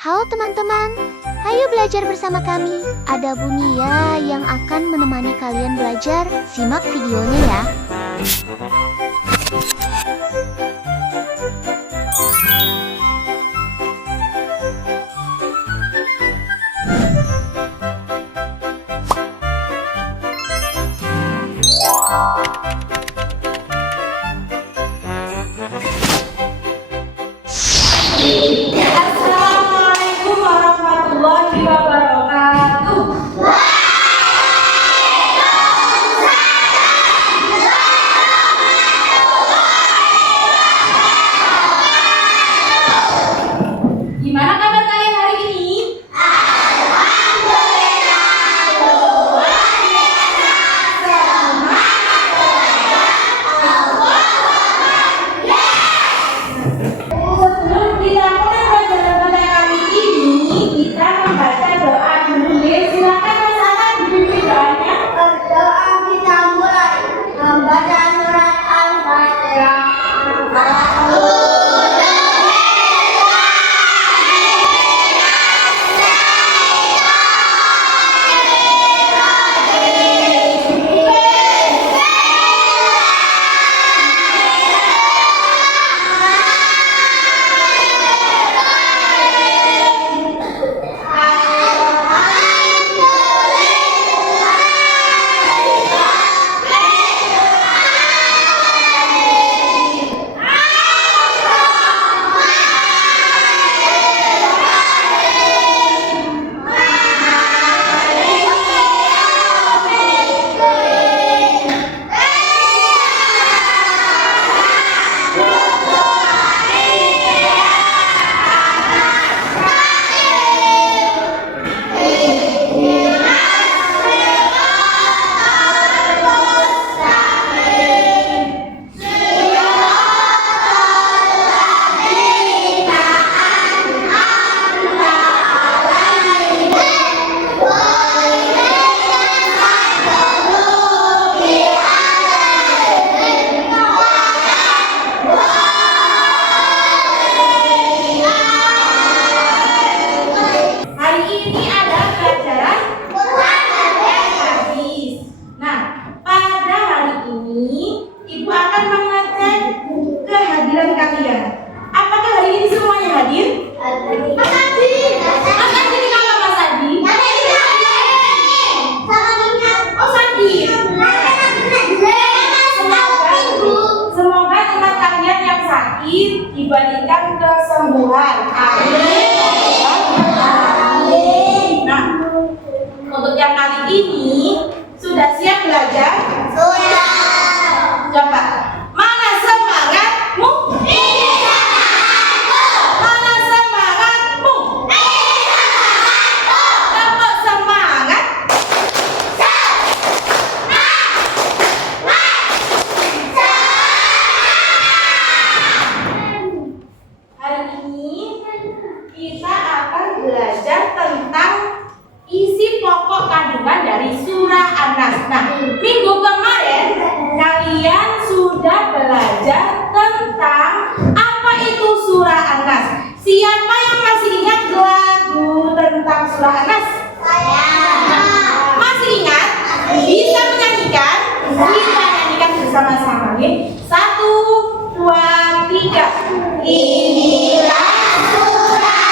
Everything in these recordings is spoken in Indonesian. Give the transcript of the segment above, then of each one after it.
Halo teman-teman, ayo belajar bersama kami. Ada Bunia yang akan menemani kalian belajar. Simak videonya ya. Assalamualaikum warahmatullahi wabarakatuh. Gimana kabar kalian hari ini? Sebelum kita mulai pelajaran pada kali ini, kita membaca doa dulu ya. Silakan Mas Ahmad dipimpin doanya. Berdoa kita mulai membaca surat Al-Fatihah. Hari ini ada pelajaran hadis. Nah, pada hari ini Ibu akan mengecek kehadiran kalian. Apakah hari ini semuanya hadir? Mas Adi. Mas Adi di mana Mas Adi? Oh, sakit. Semoga teman kalian yang sakit diberikan kesembuhan. Amin. Nah, untuk yang kali ini sudah siap belajar? Coba, mana semangatmu? Mana semangatmu? Dapat semangat. Hari ini kita akan belajar tentang isi pokok kandungan dari surah An-Nas. Nah, minggu kemarin kalian sudah belajar tentang apa itu surah An-Nas. Siapa yang masih ingat lagu tentang surah An-Nas? Masih ingat? Bisa menyanyikan? Kita nyanyikan bersama-sama nih. 1, 2, 3. Inilah surah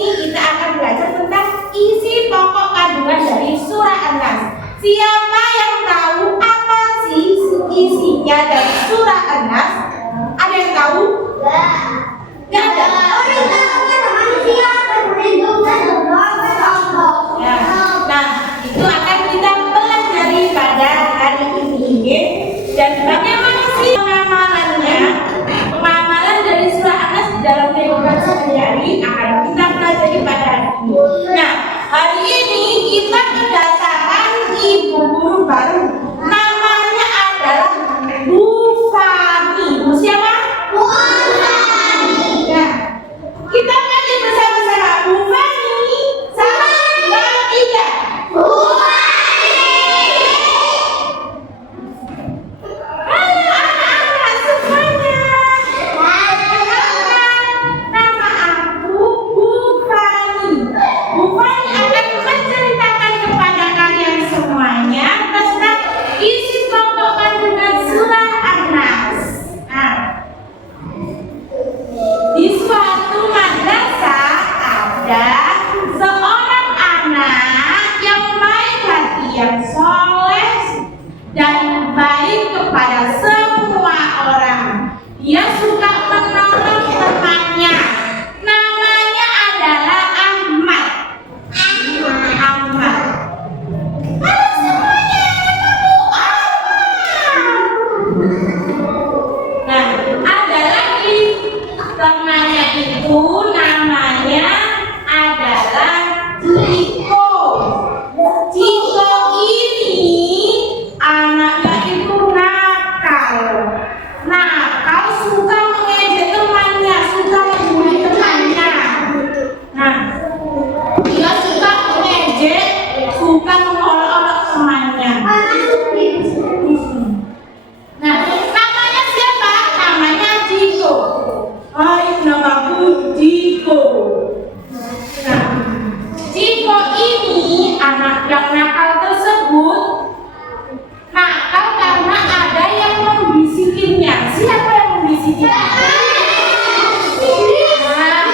kita akan belajar tentang isi pokok kandungan dari surah An-Nas. Siapa yang tahu apa sih isinya dari surah An-Nas? Ada yang tahu? Nggak ada. Ya. Nah, itu akan kita pelajari pada hari ini. Dan bagaimana sih pengamalannya? Pengamalan dari surah An-Nas di dalam kehidupan sehari-hari akan kita pelajari pada hari ini. Nah, hari ini kita kedatangan ibu guru baru. Namanya adalah Bu Fani. Bu siapa? Bu Fani. Ya. Kita panggil bersama-sama Bu Fani. 1, 2, 3. Bu Fani. Halo anak-anak semuanya. Nama aku Bu Fani. Bu Fani akan menceritakan kepada kalian semuanya tentang isi pokok kandungan surah An-Nas. Nah, di suatu madrasah ada seorang anak yang baik hati, yang soleh dan baik kepada semua orang. Dia suka menolong temannya. Namanya adalah Ahmad. Ahmad. Halo semuanya, namaku Ahmad. Nah, ada lagi temannya itu namanya adalah Ciko. Ciko ini anaknya itu nakal. Nakal, suka mengejek temannya, suka membuli temannya. Nah, dia suka mengejek, suka mengolok-olok temannya. Nah, namanya siapa? Namanya Ciko. Hai, namaku Ciko. Nah, Ciko ini anak yang nakal tersebut nakal karena ada yang membisikinya. Siapa yang membisikinya? Nah,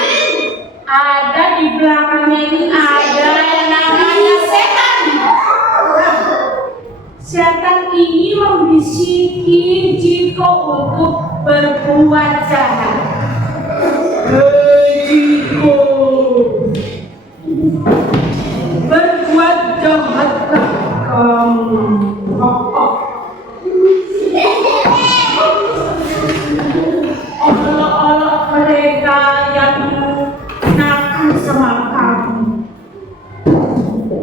ada di belakangnya ini ada yang namanya setan. Nah, setan ini membisiki Ciko untuk berbuat jahat. Hei Ciko, berbuat jahatkah kamu? Olok-olok mereka yang nakal sama kamu.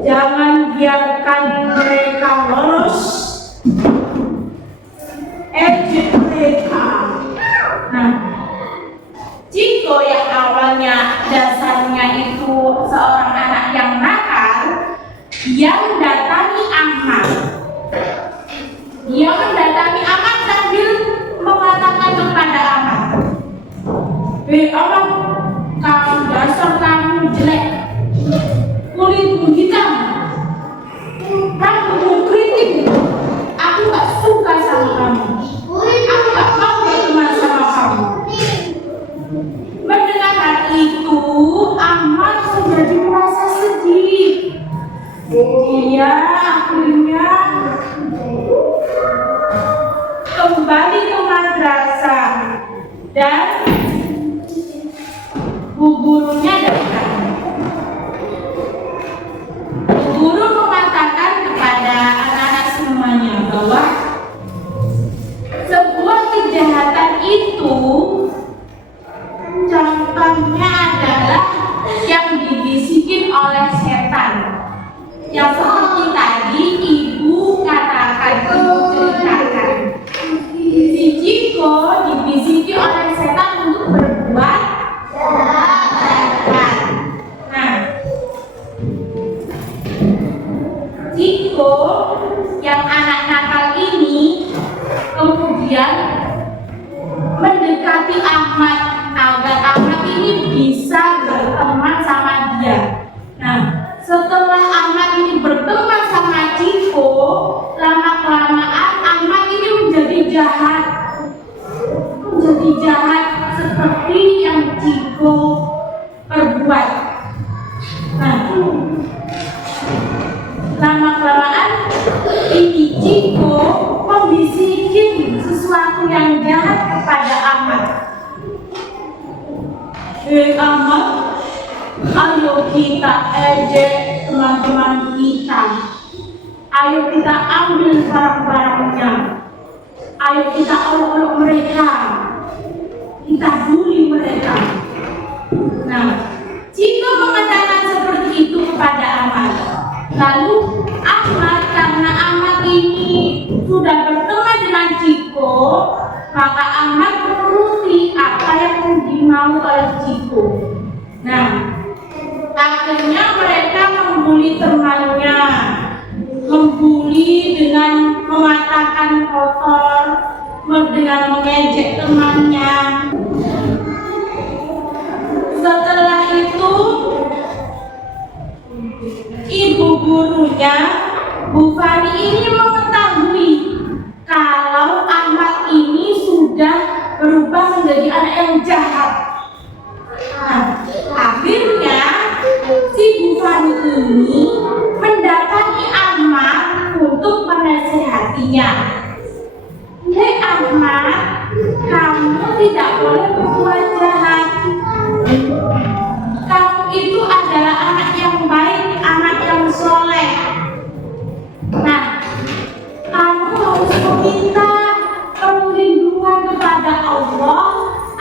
Jangan biarkan mereka lolos. Ejek mereka. Nah, Ciko yang awalnya dasarnya itu seorang anak yang nakal, dia mendatangi Ahmad. Dia mendatangi Ahmad sambil mengatakan kepada Ahmad, "Hei Ahmad, kamu dasar kamu jelek, kulitmu hitam, kamu kritik, aku gak suka sama kamu, aku gak mau berteman sama kamu." Mendengar hal itu, Ahmad menjadi merasa sedih. Dia akhirnya kembali ke madrasah dan bu gurunya datang. Bu guru mengatakan kepada anak-anak semuanya bahwa sebuah kejahatan itu contohnya adalah yang dibisikin oleh setan. Yang seperti tadi ibu katakan, ibu ceritakan. Si Ciko dibisiki oleh setan untuk berbuat jahat. Nah, Ciko yang anak nakal ini kemudian mendekati Ahmad agar Ahmad ini bisa berteman sama dia. Nah, setelah Ahmad ini berteman sama Ciko, lama-kelamaan Ahmad ini menjadi jahat. Menjadi jahat seperti yang Ciko perbuat. kita ejek teman-teman kita. Ayo kita ambil barang-barangnya. Ayo kita olok-olok mereka. Kita bully mereka. Nah, jika mengatakan seperti itu kepada Ahmad, lalu Ahmad karena Ahmad ini sudah berteman dengan Ciko, maka Ahmad menuruti apa yang dimau oleh Ciko. Nah, akhirnya mereka membuli temannya, membuli dengan mengatakan kotor, dengan mengejek temannya. Setelah itu, ibu gurunya, Bu Fani ini mengetahui kalau Ahmad ini sudah berubah menjadi anak yang jahat. Nah, akhirnya si Bu Fani ini mendatangi Ahmad untuk menasihatinya. Hei Ahmad, kamu tidak boleh berbuat jahat. Kamu itu adalah anak yang baik, anak yang soleh. Nah, kamu harus meminta perlindungan kepada Allah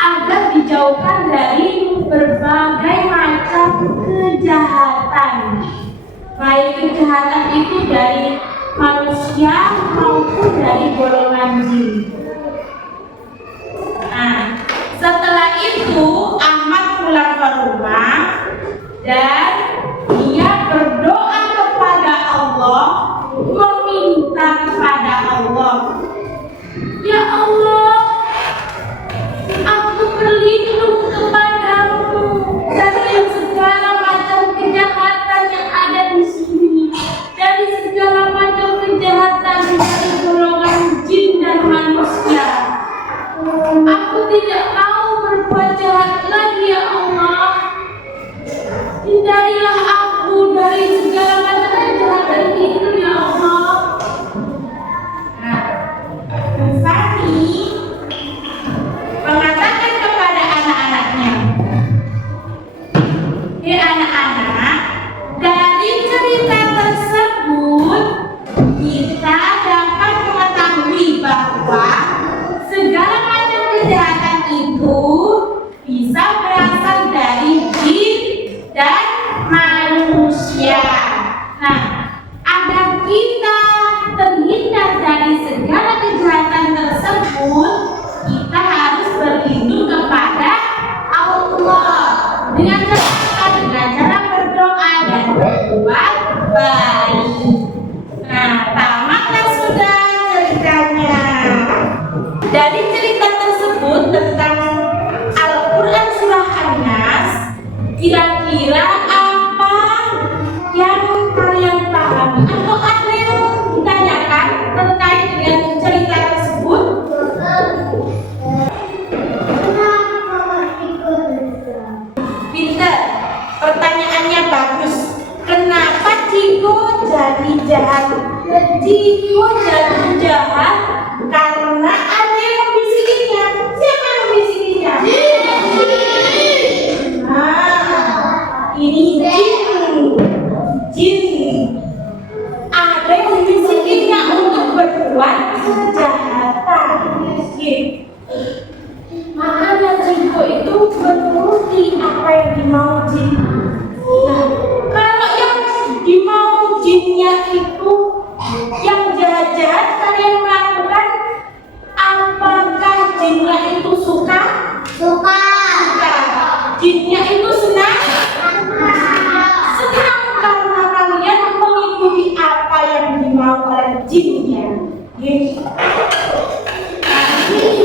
agar dijauhkan dari berbagai macam kejahatan. Baik kejahatan itu dari manusia maupun dari golongan jin. Nah, setelah itu Ahmad pulang ke rumah dan dia berdoa kepada Allah, meminta kepada Allah, ya Allah, aku berlindung kepadamu dari segala macam kejahatan yang ada di sini, dari segala macam kejahatan dari golongan jin dan manusia. Aku tidak mau berbuat jahat lagi ya Allah. Hindarilah aku dari segala macam kejahatan itu ya Allah. Nah, Bu Fani mengatakan kepada anak-anaknya, hei anak-anak, dari cerita tersebut kita dapat mengetahui bahwa segala macam kejahatan itu bisa berasal dari jin dan manusia. Nah, agar kita terhindar dari segala kejahatan tersebut, kita harus berlindung kepada Allah dengan cara berdoa dan berbuat baik. Nah, tamatlah sudah ceritanya. Dari cerita tersebut tentang Al-Quran Surah An-Nas, kira-kira apa yang kalian pahami atau ada yang ditanyakan terkait dengan cerita tersebut? Pinter, pertanyaannya bagus. Kenapa Ciko jadi jahat? Ciko jadi jahat karena ada yang membisikinya. Siapa yang membisikinya? Nah, ini jin. Ada yang membisikinya untuk berbuat kejahatan. Makanya Ciko itu menuruti apa yang dimau jin. Nah, kalau yang dimau jinnya itu yang jahat-jahat kalian melakukan, apakah jinnya itu suka? Suka. Jinnya itu senang? Senang karena kalian mengikuti apa yang dimau oleh jinnya.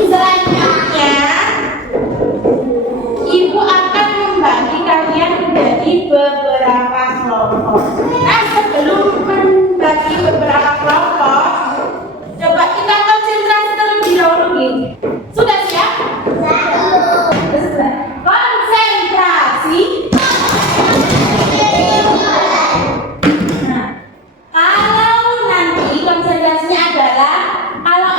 Selanjutnya, Ibu akan membagi kalian menjadi beberapa kelompok. Nah, sebelum membagi beberapa kelompok, coba kita konsentrasi terlebih dahulu. Sudah siap? Konsentrasi. Nah, kalau nanti konsentrasinya adalah kalau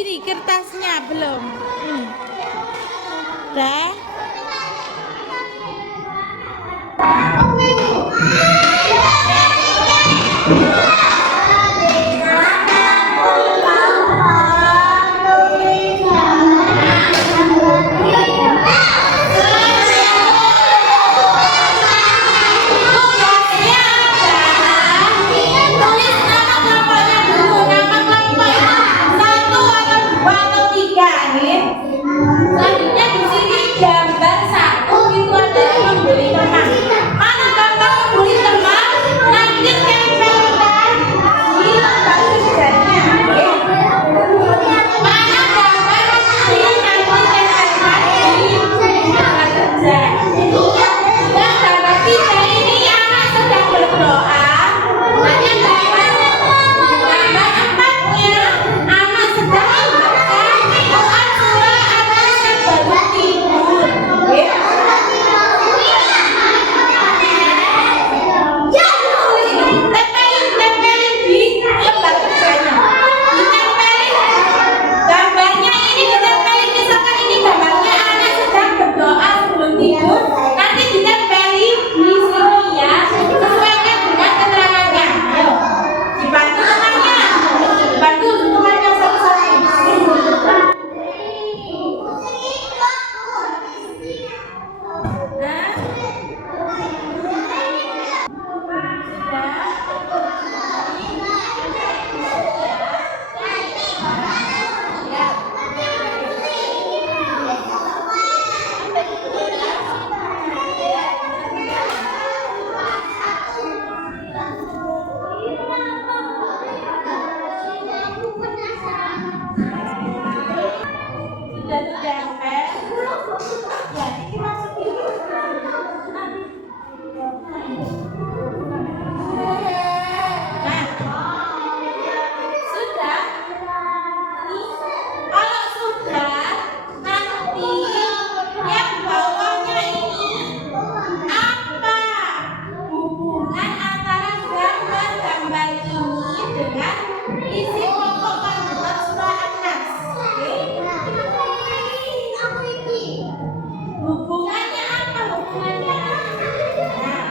ini kertasnya belum. Udah. Selanjutnya di sini gambar satu itu adalah membeli teman. Mana gambar membeli teman? Nanti tempelkan di lembar kerjanya. Mana gambar membeli nanti tempelkan di lembar kerja. Dan gambar kita ini anak sedang berdoa. Hanya gambar empatnya anak sedang membaca Quran surah An-Nas baru tidur. Tempelin di lembar kerjanya. Ditempelin gambarnya ini ditempelin, misalkan ini gambarnya anak sedang berdoa sebelum tidur. Nanti ditempelin di sini ya, sesuaikan dengan keterangannya. Ayo, dibantu temannya, bantu temannya satu-satu. Nah, sudah tercapai. Ya, ini masukin. Nah, sudah. Kalau sudah, nanti yang bawahnya ini apa hubungan antara gambar-gambar ini dengan isi pokok kandungan surah An-Nas? Oke? Hubungannya apa hubungannya? Nah,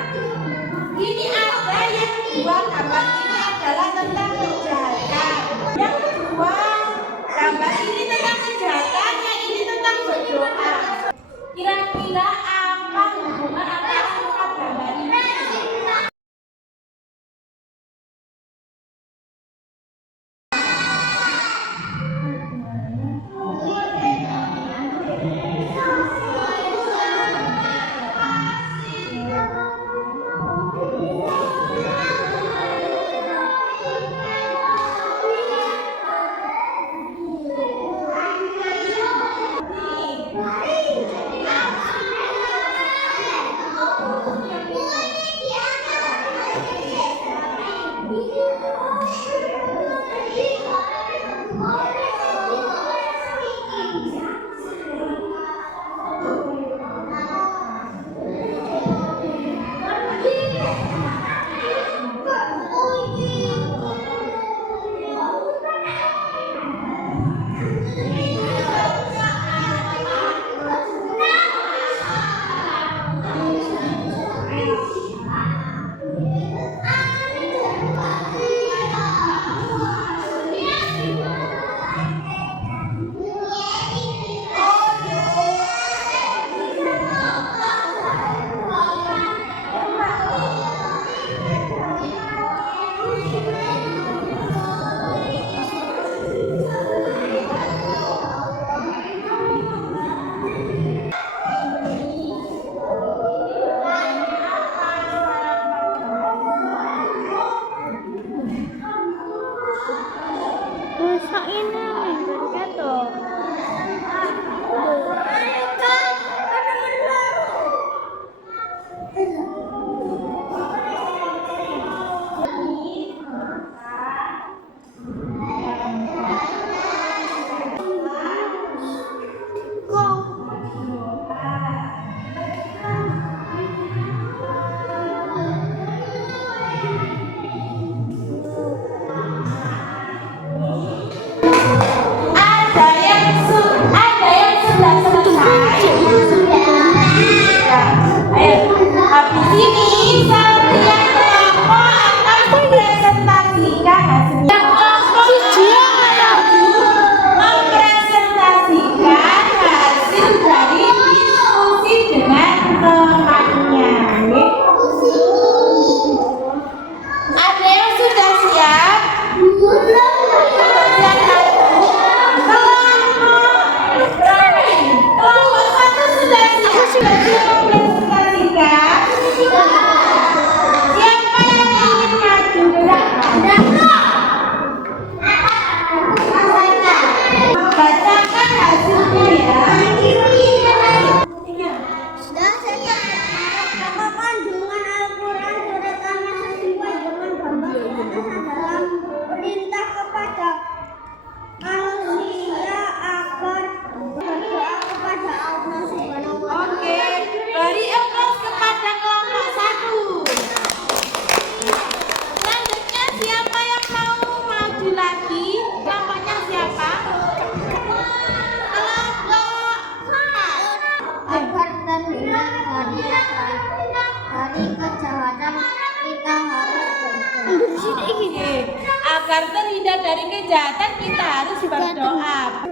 dari kejahatan kita harus berdoa. Nah,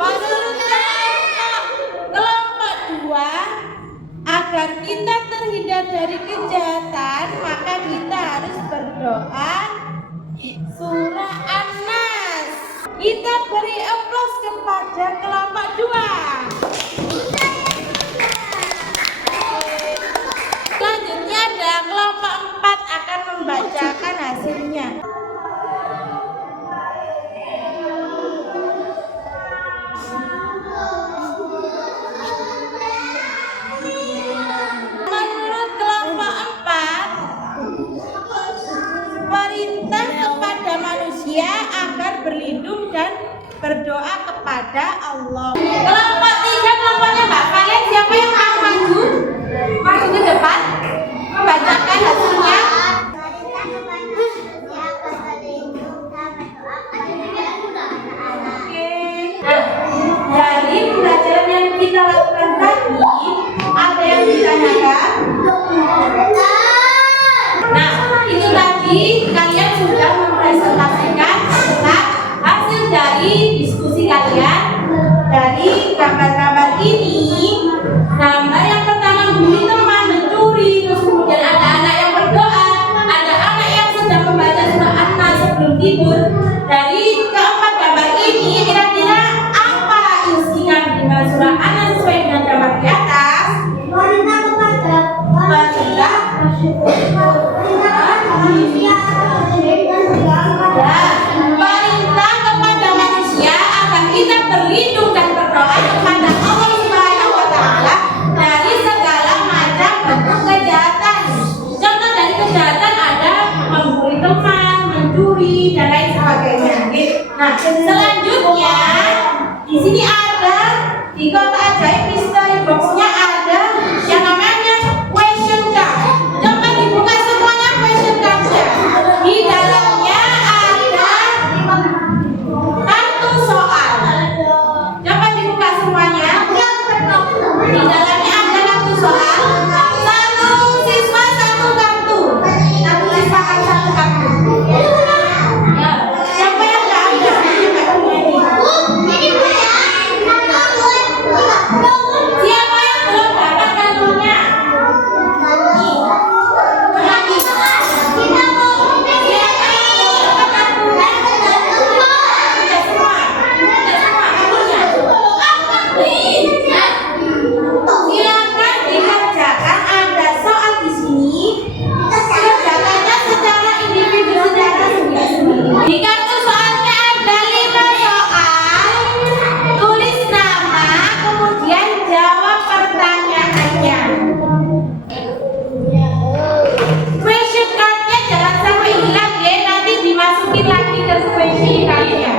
menurut kelompok 2, agar kita terhindar dari kejahatan, maka kita harus berdoa surah An-Nas. Kita beri aplaus kepada kelompok 2. Selanjutnya ada kelompok 4 akan membacakan hasilnya. Menurut kelompok 4, perintah kepada manusia agar berlindung dan berdoa kepada Allah. Kelompok 3, kelompoknya Mbak Kalian, siapa yang mau maju? Maju ke depan, membacakan hasilnya. Dari pelajaran yang kita lakukan tadi, ada yang ditanyakan? Nah, itu tadi kalian sudah mempresentasikan tentang hasil dari diskusi kalian. Dari gambar-gambar ini, gambar yang pertama memberi teman mencuri, terus kemudian ada anak yang berdoa, ada anak yang sedang membaca surah An-Nas sebelum tidur. Dari keempat gambar ini, kira-kira apa isi kandungan surah An-Nas sesuai dengan gambar di atas? Perintah kepada Perintah perintah kepada manusia agar kita berlindung dan berdoa kepada Allah Subhanahu wa Ta'ala dari segala macam bentuk kejahatan. Contoh dari kejahatan ada membuli teman, mencuri, dan lain sebagainya. Nah, selanjutnya di sini ada di kota ajaib misteri boxnya ada yang namanya question card. Coba dibuka semuanya question cardnya. Di dalamnya ada kartu soal. Coba dibuka semuanya. Di dalamnya ada kartu soal. Satu siswa satu kartu. Satu siswa satu kartu. Ya, siapa yang nggak ada? Siapa yang punya ini? Siapa yang belum dapat kartunya? Lagi. Siapa yang belum dapat kartunya? Sudah semua. Sudah semua kartunya. Silakan dikerjakan. Ada soal di sini. Kerjakannya secara individu, secara sendiri-sendiri. Di kartu soalnya ada 5 soal. Tulis nama, kemudian jawab pertanyaannya. Question cardnya jangan sampai hilang ya, nanti dimasukin lagi ke question cardnya.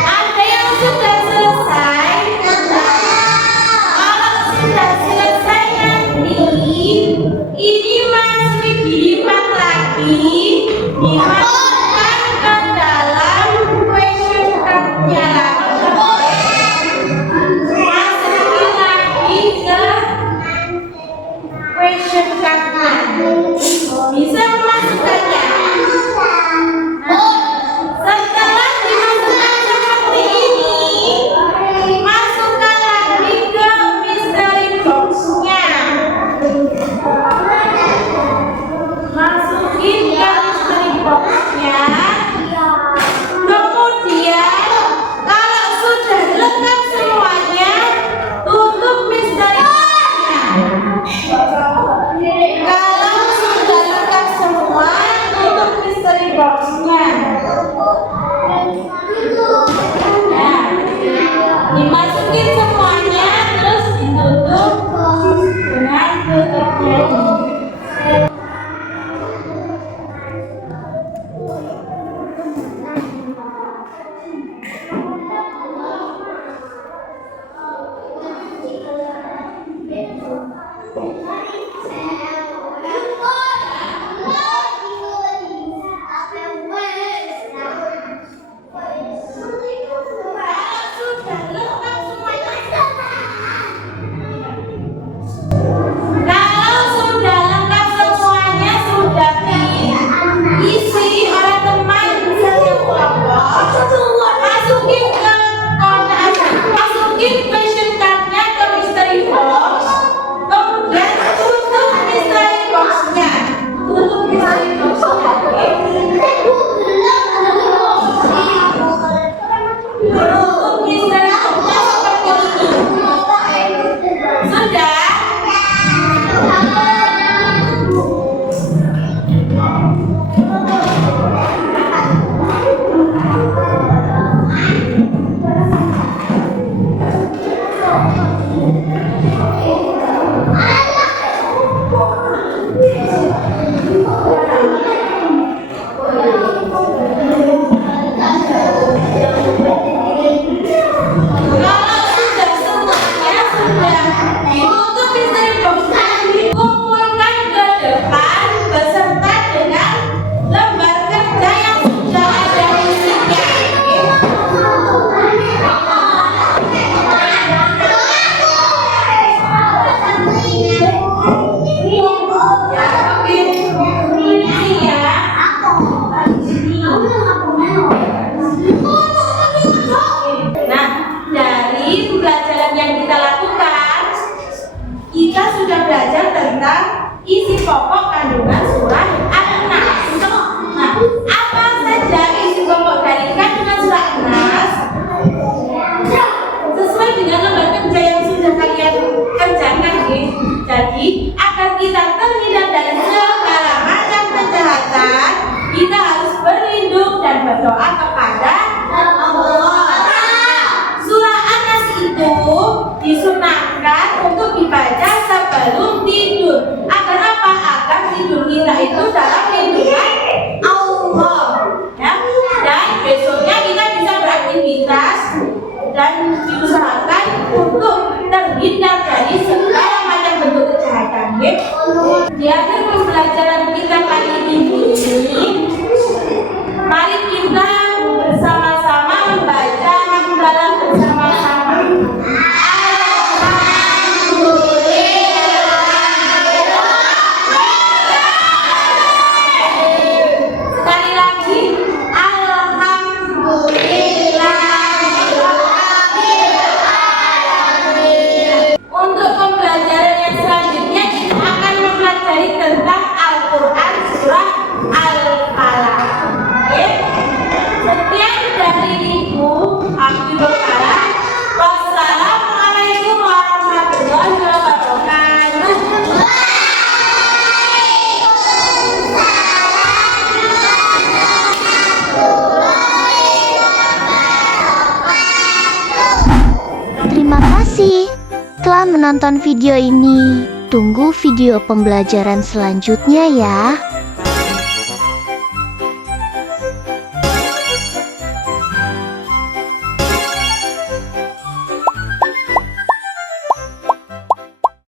Ada yang sudah selesai? Kalau sudah selesai nanti ini masih dilipat lagi, dimasukkan ke dalam question cardnya lagi. Masukin lagi ke question cardnya. Bisa memasukkannya. Setelah dimasukkan seperti ini, masukkan lagi ke mystery box-nya. Masukin ke mystery box-nya. Kemudian kalau sudah lengkap semuanya, tutup mystery box-nya. Menutup istirahatnya seperti itu. Sudah? Kalau sudah semuanya sudah ditutup istri boxnya, kumpulkan ke depan beserta dengan lembar kerja yang sudah ada isinya. Ini ya. Nah, dari pembelajaran yang kita lakukan, kita sudah belajar tentang isi pokok kandungan surat An-Nas. Nah, apa saja isi pokok dari kandungan surat An-Nas? Sesuai dengan lembar kerja yang sudah kalian kerjakan, guys. Jadi, agar kita terhindar dari segala macam kejahatan, kita harus berlindung dan berdoa kepada Allah. Surah An-Nas itu disunahkan untuk dibaca sebelum tidur. Agar apa? Agar tidur kita itu dalam lindungan Allah. Ya? Dan besoknya kita bisa beraktivitas dan diusahakan untuk terhindar dari segala macam bentuk kejahatan. Ya? Di akhir pembelajaran kita kali ini, mari kita bersama-sama membaca hafalan bersama-sama. Sekali lagi, alhamdulillah. Untuk pembelajaran yang selanjutnya kita akan mempelajari tentang Al-Quran surah Al-Falaq. Oke? Sekian dari Ibu Habibul Kalam. Wassalamualaikum warahmatullahi wabarakatuh. Terima kasih telah menonton video ini. Tunggu video pembelajaran selanjutnya ya.